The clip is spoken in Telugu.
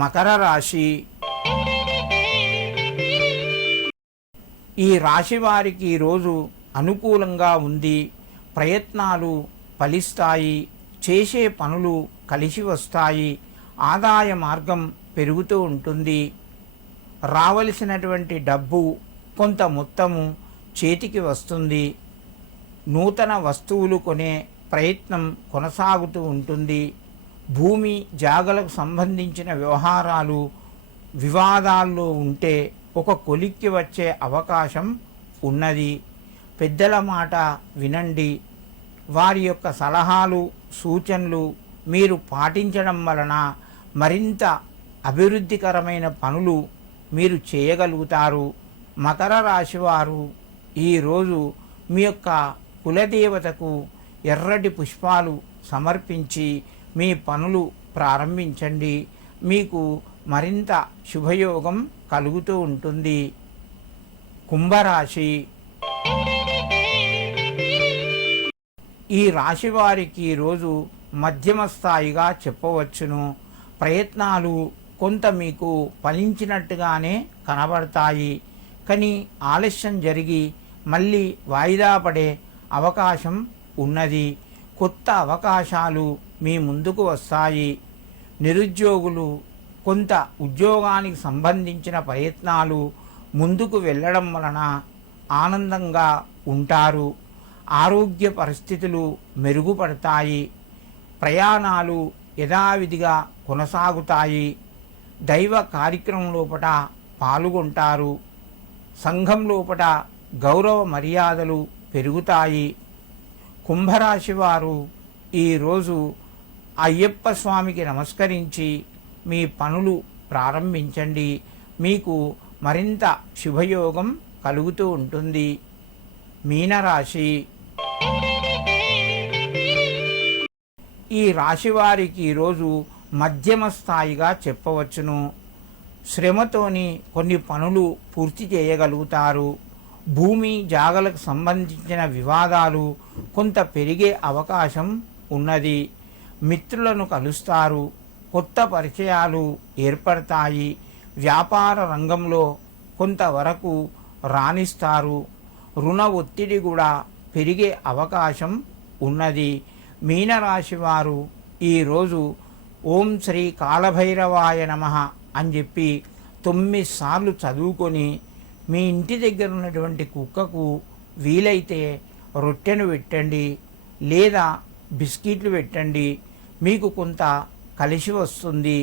మకర రాశి. ఈ రాశి వారికి ఈరోజు అనుకూలంగా ఉంది. ప్రయత్నాలు ఫలిస్తాయి. చేసే పనులు కలిసి వస్తాయి. ఆదాయ మార్గం పెరుగుతూ ఉంటుంది. రావలసినటువంటి డబ్బు కొంత మొత్తము చేతికి వస్తుంది. నూతన వస్తువులు కొనే ప్రయత్నం కొనసాగుతూ ఉంటుంది. భూమి జాగలకు సంబంధించిన వ్యవహారాలు వివాదాల్లో ఉంటే ఒక కొలిక్కి వచ్చే అవకాశం ఉన్నది. పెద్దల మాట వినండి. వారి యొక్క సలహాలు సూచనలు మీరు పాటించడం వలన మరింత అభివృద్ధికరమైన పనులు మీరు చేయగలుగుతారు. మకర రాశి వారు ఈరోజు మీ యొక్క కులదేవతకు ఎర్రటి పుష్పాలు సమర్పించి మీ పనులు ప్రారంభించండి. మీకు మరింత శుభయోగం కలుగుతూ ఉంటుంది. కుంభరాశి. ఈ రాశి వారికి ఈరోజు మధ్యమ స్థాయిగా చెప్పవచ్చును. ప్రయత్నాలు కొంత మీకు ఫలించినట్టుగానే కనబడతాయి. కానీ ఆలస్యం జరిగి మళ్ళీ వాయిదా పడే అవకాశం ఉన్నది. కొత్త అవకాశాలు మీ ముందుకు వస్తాయి. నిరుద్యోగులు కొంత ఉద్యోగానికి సంబంధించిన ప్రయత్నాలు ముందుకు వెళ్ళడం వలన ఆనందంగా ఉంటారు. ఆరోగ్య పరిస్థితులు మెరుగుపడతాయి. ప్రయాణాలు యథావిధిగా కొనసాగుతాయి. దైవ కార్యక్రమం లోపట పాల్గొంటారు. సంఘం లోపట గౌరవ మర్యాదలు పెరుగుతాయి. కుంభరాశి వారు ఈరోజు అయ్యప్ప స్వామికి నమస్కరించి మీ పనులు ప్రారంభించండి. మీకు మరింత శుభయోగం కలుగుతూ ఉంటుంది. మీనరాశి. ఈ రాశి వారికి ఈరోజు మధ్యమ స్థాయిగా చెప్పవచ్చును. శ్రమతోని కొన్ని పనులు పూర్తి చేయగలుగుతారు. భూమి జాగలకు సంబంధించిన వివాదాలు కొంత పెరిగే అవకాశం ఉన్నది. మిత్రులను కలుస్తారు. కొత్త పరిచయాలు ఏర్పడతాయి. వ్యాపార రంగంలో కొంతవరకు రాణిస్తారు. రుణ ఒత్తిడి కూడా పెరిగే అవకాశం ఉన్నది. మీనరాశి వారు ఈరోజు ఓం శ్రీ కాలభైరవాయ నమః అని చెప్పి 9 సార్లు చదువుకొని మీ ఇంటి దగ్గర ఉన్నటువంటి కుక్కకు వీలైతే రొట్టెను పెట్టండి, లేదా బిస్కెట్లు పెట్టండి. మీకు కొంత కలిసి వస్తుంది.